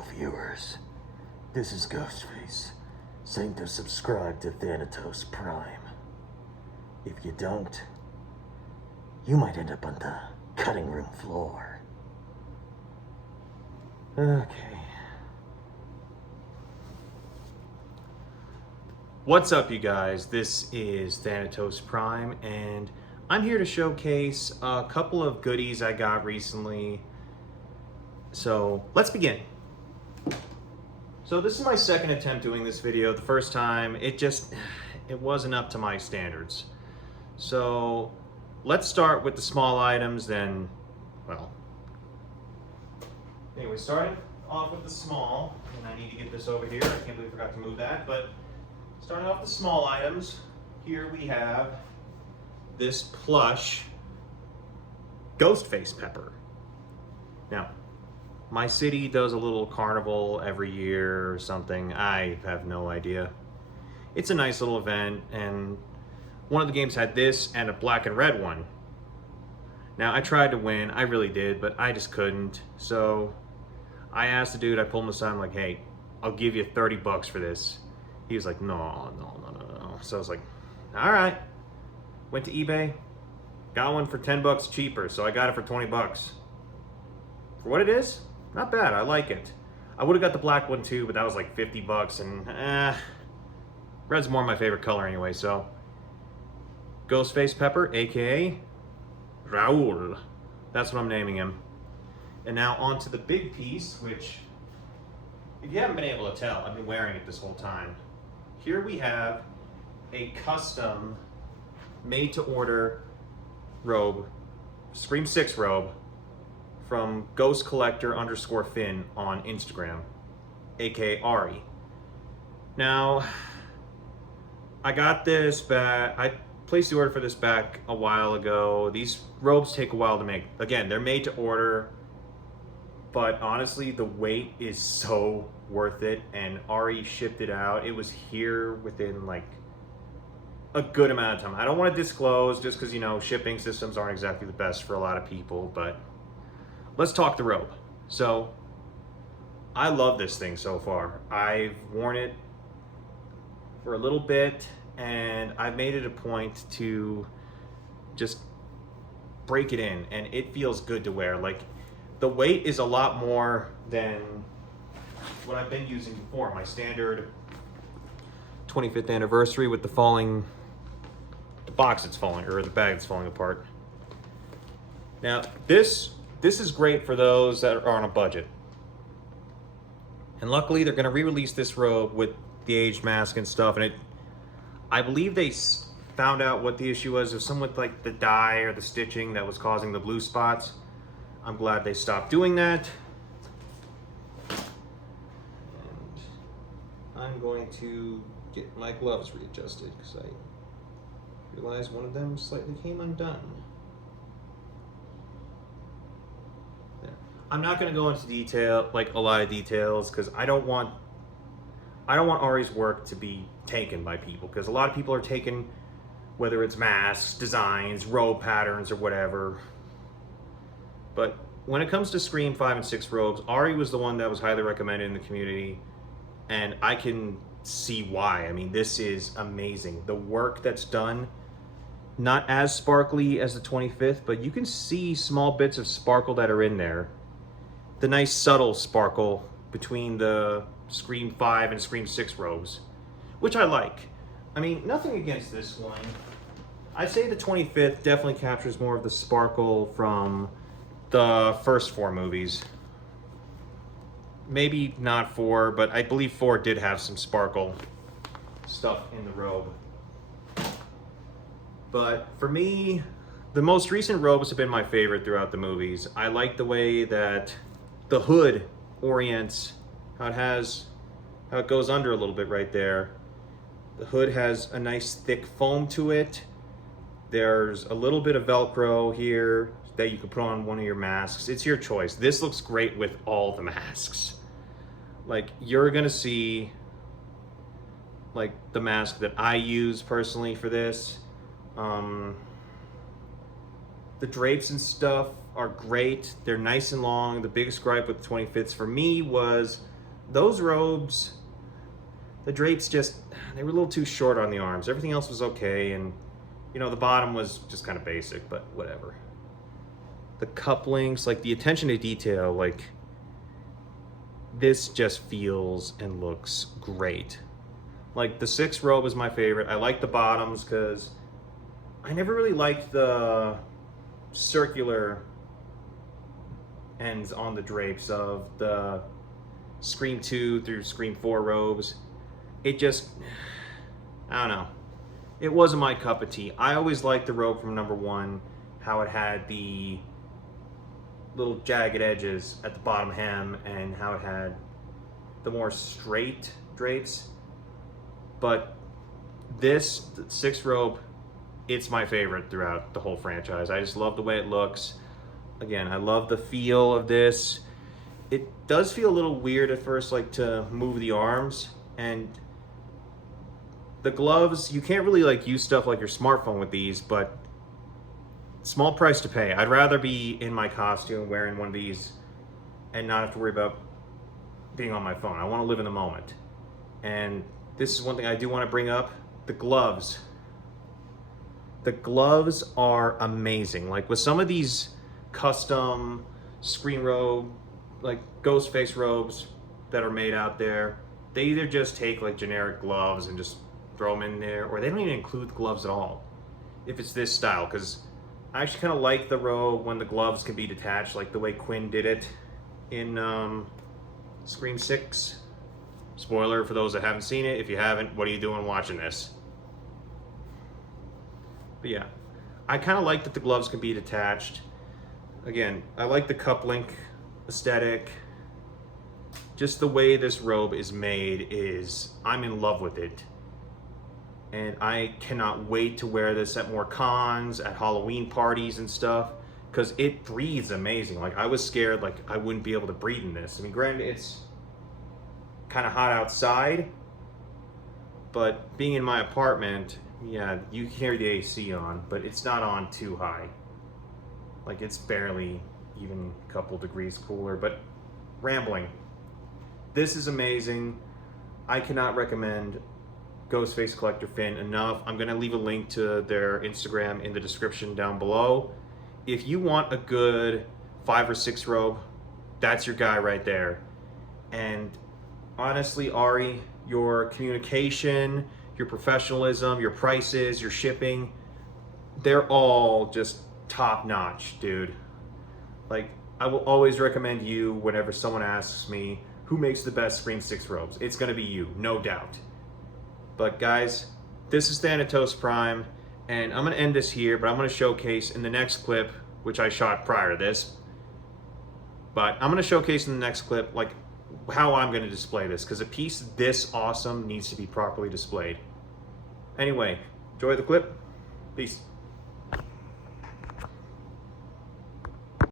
Hello, viewers. This is Ghostface, saying to subscribe to Thanatos Prime. If you don't, you might end up on the cutting room floor. Okay. What's up, you guys? This is Thanatos Prime, and I'm here to showcase a couple of goodies I got recently. So let's begin. So this is my second attempt doing this video. The first time, it wasn't up to my standards. So let's start with the small items, then, well. Anyway, starting off with the small, and I need to get this over here. I can't believe I forgot to move that, but starting off the small items, here we have this plush Ghostface Pepper. Now, my city does a little carnival every year or something. I have no idea. It's a nice little event, and one of the games had this and a black and red one. Now, I tried to win, I really did, but I just couldn't. So I asked the dude, I pulled him aside, I'm like, hey, I'll give you 30 bucks for this. He was like, no. So I was like, all right. Went to eBay, got one for 10 bucks cheaper, so I got it for 20 bucks. For what it is, not bad, I like it. I would have got the black one too, but that was like 50 bucks, and red's more my favorite color anyway, so. Ghostface Pepper, AKA Raul. That's what I'm naming him. And now on to the big piece, which, if you haven't been able to tell, I've been wearing it this whole time. Here we have a custom made-to-order robe, Scream 6 robe, from Ghost Collector _Finn on Instagram, aka Ari. Now, I got this back, I placed the order for this back a while ago. These robes take a while to make. Again, they're made to order, but honestly, the wait is so worth it, and Ari shipped it out. It was here within like a good amount of time. I don't want to disclose just because, you know, shipping systems aren't exactly the best for a lot of people, but let's talk the robe. So I love this thing so far. I've worn it for a little bit, and I've made it a point to just break it in, and it feels good to wear. Like, the weight is a lot more than what I've been using before. My standard 25th anniversary with the box that's falling, or the bag that's falling apart. Now, this is great for those that are on a budget. And luckily, they're gonna re-release this robe with the aged mask and stuff, and I believe they found out what the issue was. It was something with like the dye or the stitching that was causing the blue spots. I'm glad they stopped doing that. And I'm going to get my gloves readjusted because I realized one of them slightly came undone. There. I'm not going to go into detail, like a lot of details, because I don't want Ari's work to be taken by people, because a lot of people are taking, whether it's masks, designs, robe patterns, or whatever. But when it comes to Scream 5 and 6 robes, Ari was the one that was highly recommended in the community, and I can see why. I mean, this is amazing. The work that's done, not as sparkly as the 25th, but you can see small bits of sparkle that are in there. The nice subtle sparkle between the Scream 5 and Scream 6 robes, which I like. I mean, nothing against this one. I'd say the 25th definitely captures more of the sparkle from the first 4 movies. Maybe not 4, but I believe 4 did have some sparkle stuff in the robe. But for me, the most recent robes have been my favorite throughout the movies. I like the way that the hood orients, how it goes under a little bit right there. The hood has a nice thick foam to it. There's a little bit of Velcro here that you could put on one of your masks. It's your choice. This looks great with all the masks. Like, you're gonna see like the mask that I use personally for this. The drapes and stuff are great. They're nice and long. The biggest gripe with the 25ths for me was those robes, the drapes they were a little too short on the arms. Everything else was okay, and the bottom was just kind of basic, but whatever. The cufflinks, like the attention to detail, like this just feels and looks great. Like the 6 robe is my favorite. I like the bottoms because I never really liked the circular ends on the drapes of the Scream 2 through Scream 4 robes. It just, I don't know. It wasn't my cup of tea. I always liked the robe from number 1, how it had the little jagged edges at the bottom hem and how it had the more straight drapes. But this, the 6th robe, it's my favorite throughout the whole franchise. I just love the way it looks. Again, I love the feel of this. It does feel a little weird at first, like to move the arms, and the gloves, you can't really like use stuff like your smartphone with these, but small price to pay. I'd rather be in my costume wearing one of these and not have to worry about being on my phone. I want to live in the moment. And this is one thing I do want to bring up, the gloves. The gloves are amazing. Like with some of these custom Scream robe, like Ghostface robes that are made out there, they either just take like generic gloves and just throw them in there, or they don't even include gloves at all if it's this style, because I actually kind of like the robe when the gloves can be detached, like the way Quinn did it in Scream 6. Spoiler for those that haven't seen it. If you haven't, what are you doing watching this? But yeah, I kind of like that the gloves can be detached. Again, I like the cup link aesthetic. Just the way this robe is made is, I'm in love with it. And I cannot wait to wear this at more cons, at Halloween parties and stuff, because it breathes amazing. Like I was scared like I wouldn't be able to breathe in this. I mean, granted, it's kind of hot outside, but being in my apartment, yeah, you can hear the AC on, but it's not on too high. Like it's barely even a couple degrees cooler, but rambling. This is amazing. I cannot recommend Ghostface Collector Finn enough. I'm gonna leave a link to their Instagram in the description down below. If you want a good 5 or 6 robe, that's your guy right there. And honestly, Ari, your communication, your professionalism, your prices, your shipping, they're all just top notch, dude. Like, I will always recommend you whenever someone asks me who makes the best Scream 6 robes. It's gonna be you, no doubt. But guys, this is Thanatos Prime, and I'm gonna end this here, but I'm gonna showcase in the next clip, which I shot prior to this, but I'm gonna showcase in the next clip, like, how I'm gonna display this, because a piece this awesome needs to be properly displayed. Anyway, enjoy the clip. Peace.